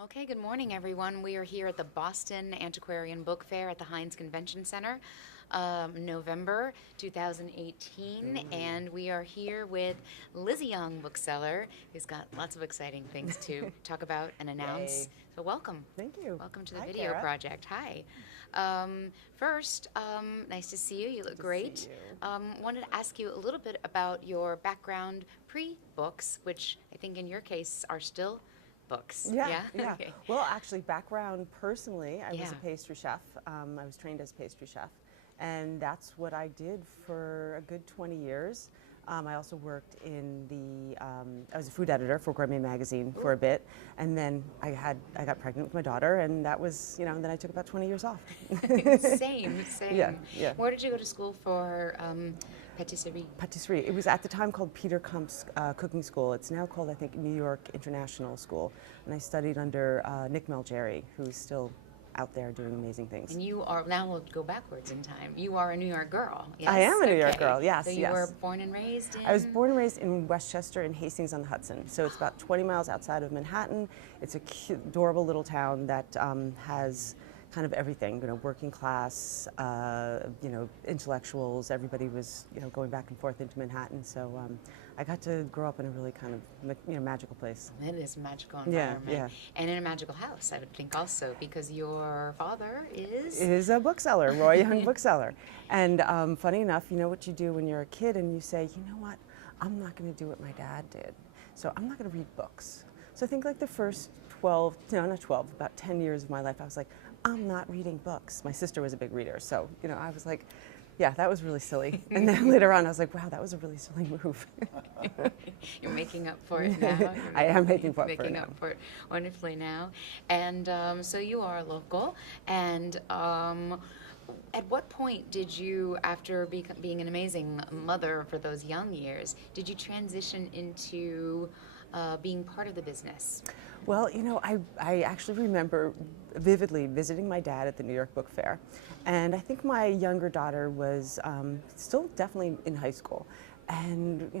Okay, good morning, everyone. We are here at the Boston Antiquarian Book Fair at the Heinz Convention Center, November 2018, and we are here with Lizzy Young, bookseller, who's got lots of exciting things to talk about and announce. Yay. So welcome. Thank you. Welcome to the Hi, video Kara. project. Hi. First, nice to see you. You look To great. see you. Wanted to ask you a little bit about your background pre-books, which I think in your case are still books. Yeah. Okay. Well, actually, background personally, I was Yeah. a pastry chef. I was trained as a pastry chef, and that's what I did for a good 20 years. I also worked in I was a food editor for Gourmet magazine for a bit, and then I got pregnant with my daughter, and that was, then I took about 20 years off. Same. Yeah. Where did you go to school for patisserie? Patisserie. It was at the time called Peter Kump's cooking school. It's now called, I think, New York International School. And I studied under Nick Malgeri, who's still out there doing amazing things. And you are, now we'll go backwards in time. You are a New York girl. Yes? I am a New York Okay. girl, yes. So you were born and raised in? I was born and raised in Westchester in Hastings-on-the-Hudson. So it's about 20 miles outside of Manhattan. It's a cute, adorable little town that has kind of everything, working class, intellectuals. Everybody was, going back and forth into Manhattan. So I got to grow up in a really kind of, magical place. It is a magical environment. Yeah. And in a magical house, I would think also, because your father is? Is a bookseller, Roy Young bookseller. And funny enough, you know what you do when you're a kid and you say, you know what, I'm not going to do what my dad did. So I'm not going to read books. So I think like the first 12, no, not 12, about 10 years of my life, I was like, I'm not reading books. My sister was a big reader, so, I was like, yeah, that was really silly. And then later on, I was like, wow, that was a really silly move. You're making up for it now. I am making up for it Making now. up for it wonderfully now. And so you are local. And at what point did you, after being an amazing mother for those young years, did you transition into being part of the business? Well, I actually remember vividly visiting my dad at the New York Book Fair. And I think my younger daughter was still definitely in high school. And,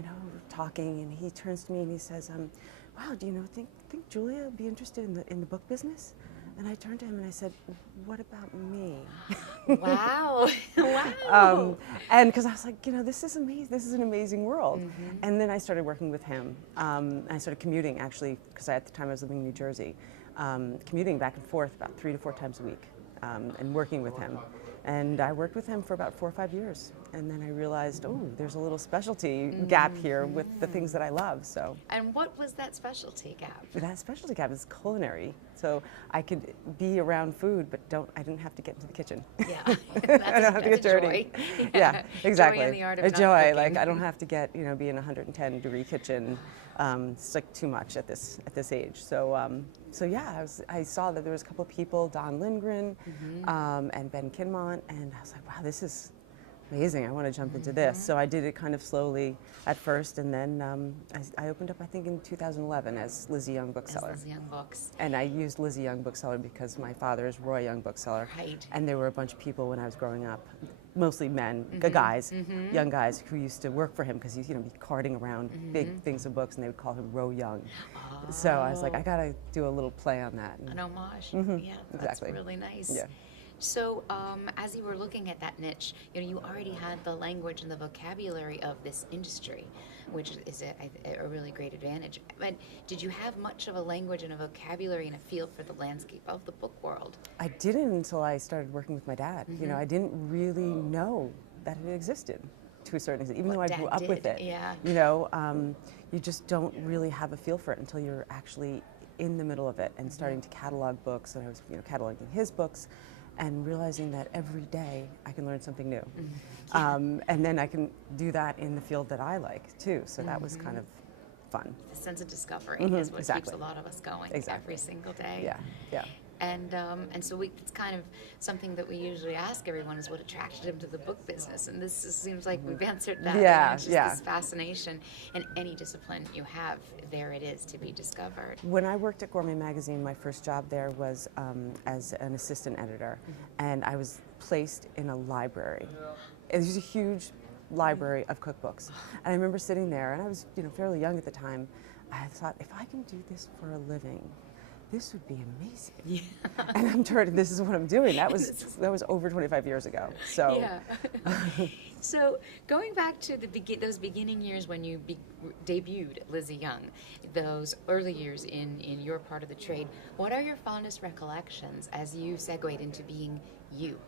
talking, and he turns to me and he says, wow, do you think Julia would be interested in the book business? And I turned to him and I said, what about me? Wow. Wow. And because I was like, this is amazing. This is an amazing world. Mm-hmm. And then I started working with him. I started commuting, actually, because at the time I was living in New Jersey, commuting back and forth about 3 to 4 times a week and working with him. And I worked with him for about 4 or 5 years. And then I realized, oh, there's a little specialty gap here with the things that I love. So. And what was that specialty gap? That specialty gap is culinary. So I could be around food, but I didn't have to get into the kitchen. Yeah. I don't have to get dirty. Joy. Yeah, exactly. Joy in the art of a not joy, cooking. like I don't have to get, be in a 110-degree kitchen. It's like too much at this age. So, yeah, I saw that there was a couple of people, Don Lindgren and Ben Kinmont, and I was like, wow, this is amazing. I want to jump into this. So I did it kind of slowly at first, and then I opened up, I think, in 2011 as Lizzy Young Bookseller. As Lizzy Young Books. And I used Lizzy Young Bookseller because my father is Roy Young Bookseller. Right. And there were a bunch of people when I was growing up, mostly men, guys, young guys, who used to work for him because he'd be carting around big things of books, and they would call him Roy Young. Oh. So I was like, I got to do a little play on that. An homage. Yeah, that's exactly. really nice. Yeah. So as you were looking at that niche, you already had the language and the vocabulary of this industry, which is a really great advantage. But did you have much of a language and a vocabulary and a feel for the landscape of the book world? I didn't until I started working with my dad. I didn't really know that it existed to a certain extent, even though I grew up with it. Yeah. You just don't really have a feel for it until you're actually in the middle of it and starting to catalog books. And I was, cataloging his books, and realizing that every day I can learn something new. And then I can do that in the field that I like too. So that was kind of fun. The sense of discovery is what keeps exactly. a lot of us going Exactly. every single day. Yeah. And so it's kind of something that we usually ask everyone is what attracted him to the book business. And this seems like we've answered that. Yeah, It's just yeah. this fascination in any discipline you have, there it is to be discovered. When I worked at Gourmet magazine, my first job there was as an assistant editor, and I was placed in a library. It was a huge library of cookbooks. And I remember sitting there, and I was fairly young at the time. I thought, if I can do this for a living, this would be amazing. Yeah. And I'm turning, this is what I'm doing. That was over 25 years ago. So, Yeah. So going back to those beginning years when you debuted Lizzy Young, those early years in your part of the trade, what are your fondest recollections as you segued into being you?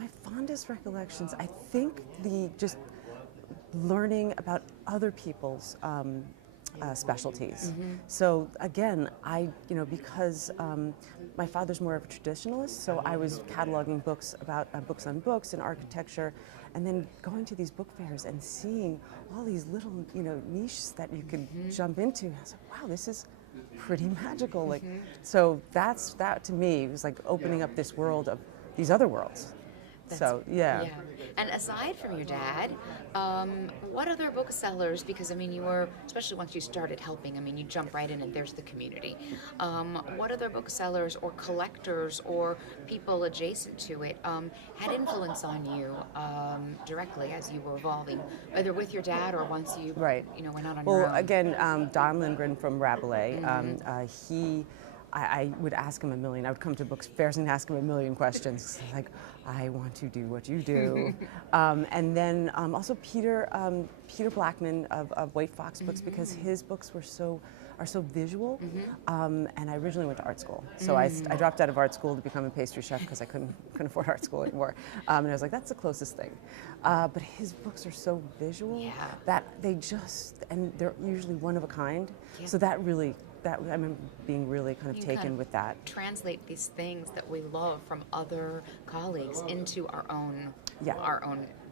my fondest recollections, I think just learning about other people's specialties. So again, because my father's more of a traditionalist, so I was cataloging books about books on books and architecture, and then going to these book fairs and seeing all these little niches that you could jump into. I was like, wow, this is pretty magical. Like, so that to me was like opening up this world of these other worlds. So yeah. And aside from your dad, what other booksellers? Because I mean, you were, especially once you started helping, I mean, you jump right in and there's the community. What other booksellers or collectors or people adjacent to it had influence on you directly as you were evolving, whether with your dad or once you went out on your own? Well, again, Don Lindgren from Rabelais, I would ask him I would come to book fairs and ask him a million questions, like, I want to do what you do. And then also Peter Blackman of White Fox Books, because his books are so visual. And I originally went to art school, so I dropped out of art school to become a pastry chef because I couldn't afford art school anymore. And I was like, that's the closest thing. But his books are so visual that and they're usually one of a kind. So that I remember being really kind of taken with that. Translate these things that we love from other colleagues into our own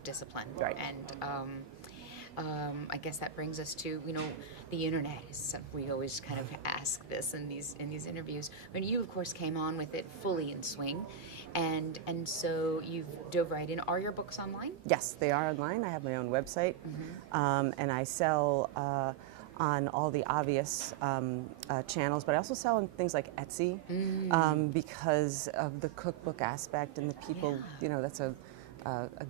discipline. Right. And I guess that brings us to the internet. We always kind of ask this in these interviews. When you of course came on with it fully in swing, and so you've dove right in. Are your books online? Yes, they are online. I have my own website, and I sell on all the obvious channels, but I also sell on things like Etsy because of the cookbook aspect and the people. That's a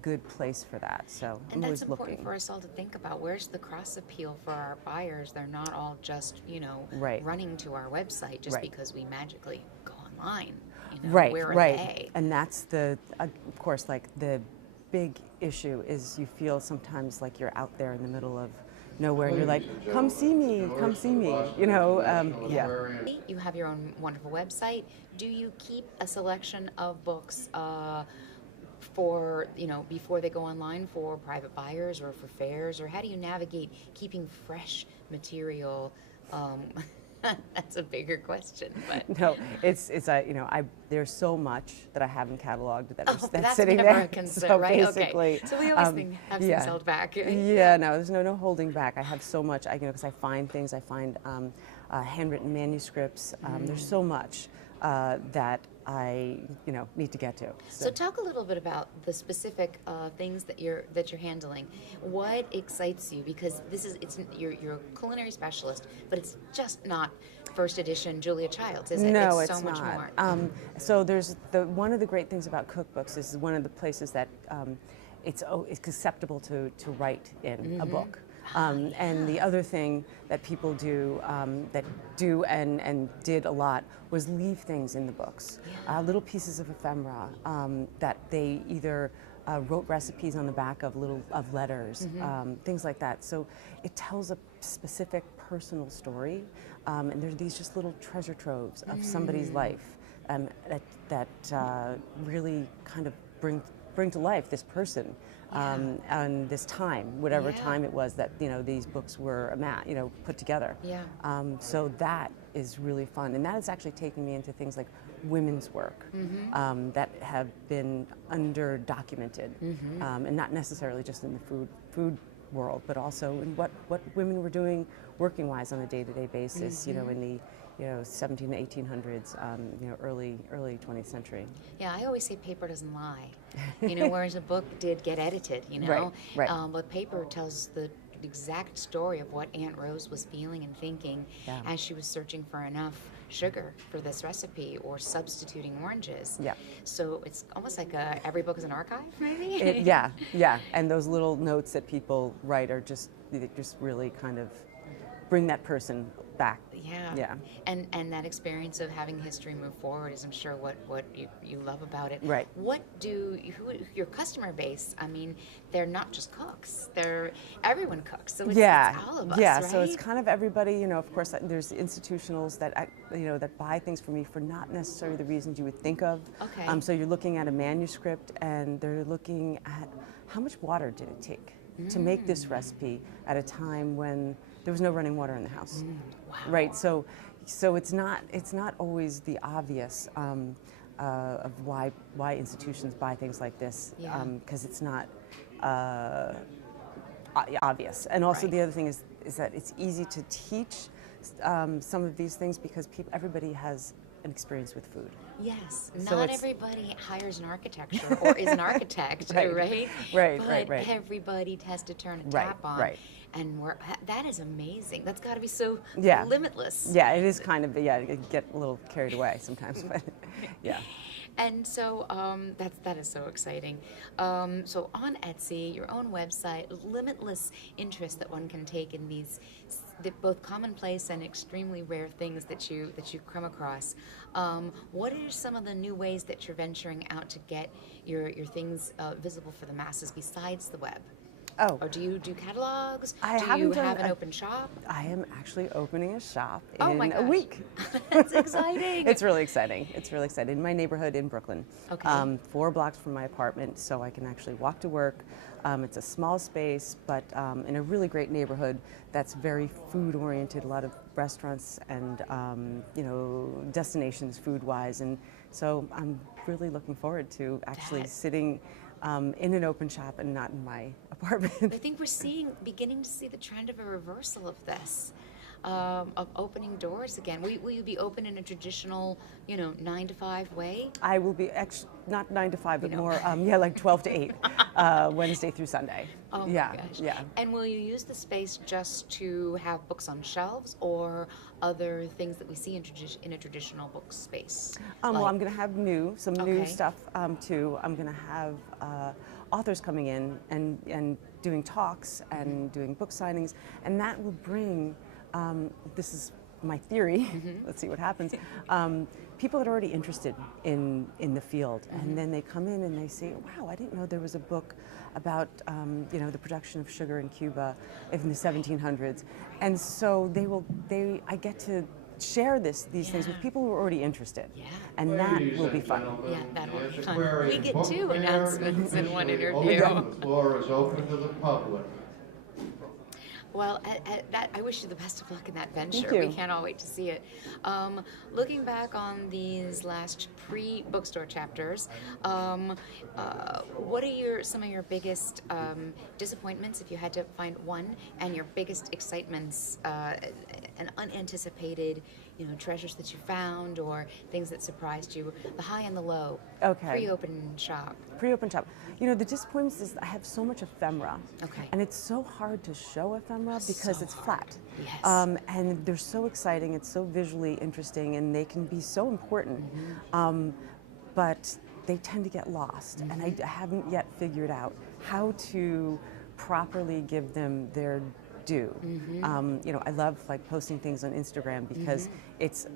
good place for that. So and I'm always that's important looking. for us all to think about. Where's the cross appeal for our buyers? They're not all just running to our website just because we magically go online. Where are they? And that's of course, like the big issue is you feel sometimes like you're out there in the middle of nowhere, and you're like, come see me. You have your own wonderful website. Do you keep a selection of books for before they go online for private buyers or for fairs, or how do you navigate keeping fresh material? That's a bigger question, but no, it's there's so much that I haven't cataloged that's that's sitting never there. A concern, so right? basically, okay. So we always have things held back. No, there's no holding back. I have so much. Because I find things. I find handwritten manuscripts. There's so much that I need to get to. So talk a little bit about the specific things that you're handling. What excites you? Because you're a culinary specialist, but it's just not first edition Julia Childs, is it? No, it's so much not. more. So there's one of the great things about cookbooks is one of the places that it's acceptable to write in a book. And the other thing that people do and did a lot was leave things in the books, little pieces of ephemera that they either wrote recipes on the back of letters, things like that. So it tells a specific personal story, and there's these just little treasure troves of somebody's life that really kind of bring to life this person. And this time, whatever time it was that these books were put together. So that is really fun, and that is actually taking me into things like women's work that have been under-documented, and not necessarily just in the food world, but also in what women were doing working-wise on a day-to-day basis. In the 17 to 1800s, early 20th century. Yeah, I always say paper doesn't lie. Whereas a book did get edited. Right. But paper tells the exact story of what Aunt Rose was feeling and thinking as she was searching for enough sugar for this recipe or substituting oranges. So it's almost like every book is an archive, maybe. And those little notes that people write are just really kind of bring that person back. Yeah. Yeah. And that experience of having history move forward is, I'm sure, what you love about it. Right. What do your customer base? I mean, they're not just cooks. Everyone cooks. So it's all of us, yeah. right? So it's kind of everybody. You know, of course, there's institutionals that that buy things from me for not necessarily the reasons you would think of. Okay. So you're looking at a manuscript, and they're looking at how much water did it take to make this recipe at a time when there was no running water in the house. Wow. Right. So it's not always the obvious of why institutions buy things like this, because it's not obvious. And also Right. the other thing is that it's easy to teach some of these things because everybody has an experience with food. Yes, So not it's- everybody hires an architecture or is an architect, Right. right? Right, but right. everybody has to turn a Right, tap on. right. And that is amazing. That's got to be so Yeah. limitless. Yeah, it is kind of, you get a little carried away sometimes, but yeah. And so that is so exciting. So on Etsy, your own website, limitless interest that one can take in these both commonplace and extremely rare things that you come across. What are some of the new ways that you're venturing out to get your things visible for the masses besides the web? Oh, Or do you do catalogs? I do haven't you done- have an I- open shop? I am actually opening a shop Oh my in a gosh. week. That's exciting. It's really exciting. It's really exciting. In my neighborhood in Brooklyn, Okay. 4 blocks from my apartment, so I can actually walk to work. It's a small space, but in a really great neighborhood that's very food-oriented. A lot of restaurants and destinations food-wise, and so I'm really looking forward to actually sitting in an open shop and not in my apartment. I think we're beginning to see the trend of a reversal of this, of opening doors again. Will you be open in a traditional, 9 to 5 way? I will be not 9 to 5, but You know. more, like 12 to 8, Wednesday through Sunday. Oh yeah, my gosh. yeah. And will you use the space just to have books on shelves or other things that we see in a traditional book space? Well, Like- I'm going to have some new Okay. stuff too. I'm going to have authors coming in and doing talks and doing book signings, and that will bring. This is my theory. Let's see what happens. People that are already interested in the field, and then they come in and they say, "Wow, I didn't know there was a book about the production of sugar in Cuba in the 1700s," and so I get to share these things with people who are already interested, and that will be fun. Yeah, that will be fun. We get 2 announcements in one interview. The floor is open to the public. Well, I wish you the best of luck in that venture. Thank you. We can't all wait to see it. Looking back on these last pre-bookstore chapters, what are some of your biggest disappointments, if you had to find one, and your biggest excitements and unanticipated, treasures that you found or things that surprised you? The high and the low. Okay. Pre-open shop. Pre-open shop. The disappointment is I have so much ephemera. Okay. And it's so hard to show ephemera because So it's hard. flat. Yes. And they're so exciting, it's so visually interesting, and they can be so important. But they tend to get lost, and I haven't yet figured out how to properly give them their due. I love posting things on Instagram because it's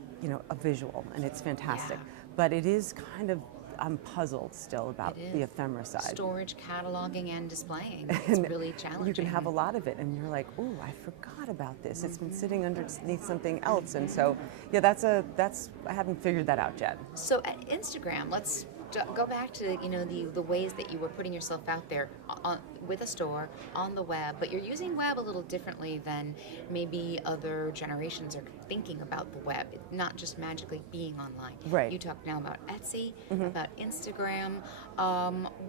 a visual and it's fantastic. Yeah. But it is kind of, I'm puzzled still about It the is. ephemera side. Storage, cataloging, and displaying. It's And really challenging. You can have a lot of it, and you're like, "Ooh, I forgot about this. It's been sitting underneath something else." And so, yeah, I haven't figured that out yet. So at Instagram, let's go back to the ways that you were putting yourself out there with a store on the web, but you're using web a little differently than maybe other generations are thinking about the web. It's not just magically being online. Right. You talk now about Etsy, about Instagram.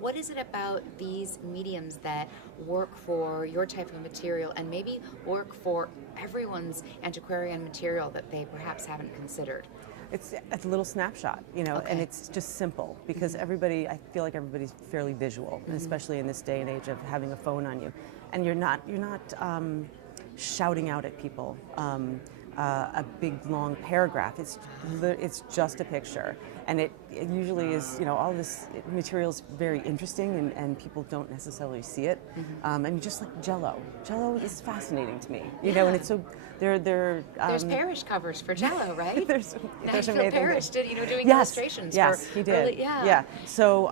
What is it about these mediums that work for your type of material and maybe work for everyone's antiquarian material that they perhaps haven't considered? It's a little snapshot, and Okay. it's just simple because I feel like everybody's fairly visual, and especially in this day and age of having a phone on you, and you're not shouting out at people a big long paragraph. It's just a picture, and it usually is, all this material is very interesting, and people don't necessarily see it. And just like Jello is fascinating to me, and it's so they're There's parish covers for Jello, right? there's Nashville amazing Parish things. did, doing Yes, illustrations. yes, for he did. early- yeah. So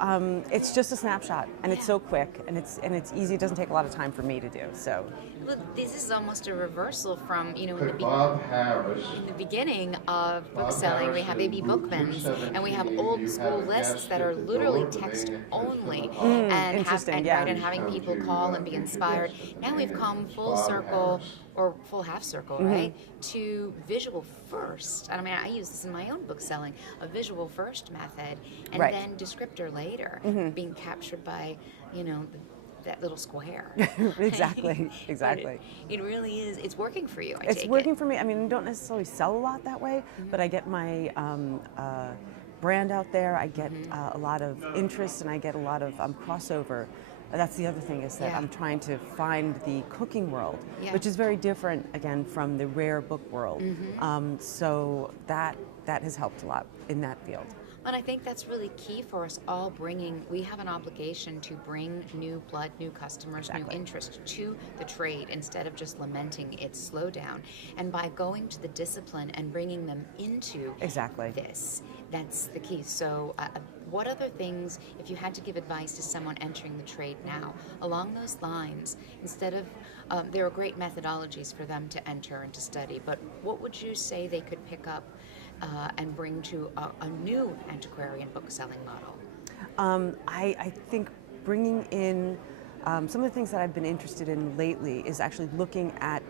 it's just a snapshot, and it's so quick, and it's easy. It doesn't take a lot of time for me to do. So Well, this is almost a reversal from, Could Bob Harris, in the beginning of Bob bookselling, we Harris have in baby Route bookbins, and we have 217, old you school have a lists guest that at are the literally door. The text main only, entrance to the hall. and interesting, having Come people to, call and be meet your inspired. guest at the Now we've main come entrance. full Bob circle, Harris. or full half circle, right, to visual first. And I mean, I use this in my own book selling, a visual first method, and Right. then descriptor later, being captured by, that little square. exactly. It really is. It's working for you. It's working for me. I mean, I don't necessarily sell a lot that way, but I get my brand out there. I get a lot of interest, and I get a lot of crossover. That's the other thing, is that Yeah. I'm trying to find the cooking world, Yeah. which is very different, again, from the rare book world. So that has helped a lot in that field. And I think that's really key for us all. We have an obligation to bring new blood, new customers, Exactly. new interest to the trade, instead of just lamenting its slowdown. And by going to the discipline and bringing them into Exactly. this, that's the key. So what other things, if you had to give advice to someone entering the trade now, along those lines, instead of, there are great methodologies for them to enter and to study, but what would you say they could pick up and bring to a new antiquarian bookselling model? I think bringing in some of the things that I've been interested in lately is actually looking at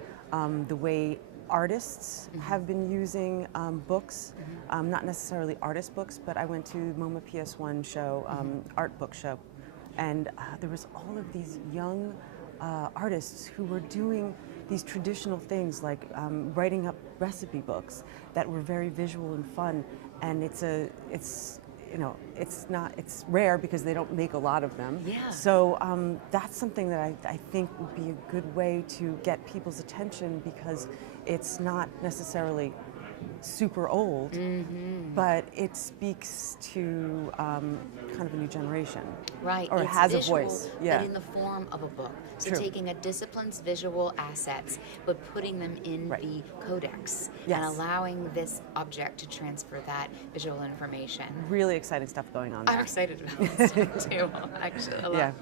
the way artists have been using books, not necessarily artist books, but I went to MoMA PS1 show, art book show, and there was all of these young artists who were doing these traditional things, like writing up recipe books that were very visual and fun. And it's rare because they don't make a lot of them. Yeah. So that's something that I think would be a good way to get people's attention, because it's not necessarily super old, but it speaks to kind of a new generation. Right. Or it's has visual, a voice. Yeah. but in the form of a book. So True. taking a discipline's visual assets, but putting them in Right. the codex, Yes. and allowing this object to transfer that visual information. Really exciting stuff going on there. I'm excited about this stuff too, actually, a lot.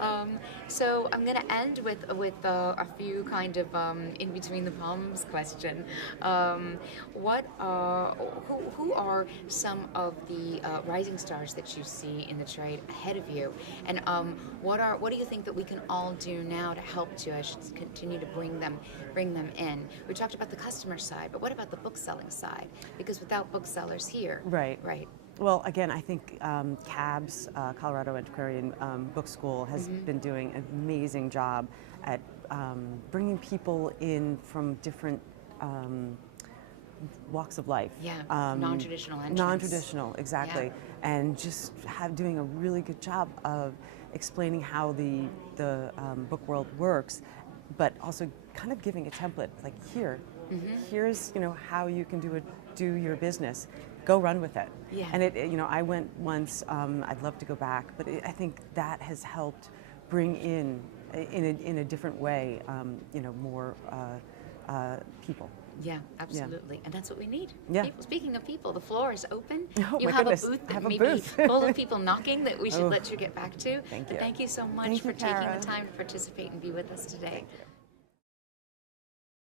Yeah. So I'm going to end with a few kind of in between the palms question. Who are some of the rising stars that you see in the trade ahead of you, and what do you think that we can all do now to help to continue to bring them in? We talked about the customer side, but what about the book selling side? Because without booksellers here, Right. right. Well, again, I think CABS, Colorado Antiquarian Book School, has been doing an amazing job at bringing people in from different walks of life. Yeah, non-traditional entrance. Non-traditional, exactly. Yeah. And just doing a really good job of explaining how the book world works, but also kind of giving a template, like here's how you can do your business. Go run with it. Yeah. And I went once. I'd love to go back, but I think that has helped bring in a different way, more people. Yeah, absolutely. And that's what we need. Yeah. People. Speaking of people, the floor is open. Oh, you my have goodness. a booth I that have a may booth. be full of people knocking that we should Oh. let you get back to. Thank But you. thank you so much Thank for you, taking Tara. the time to participate and be with us today. Thank you.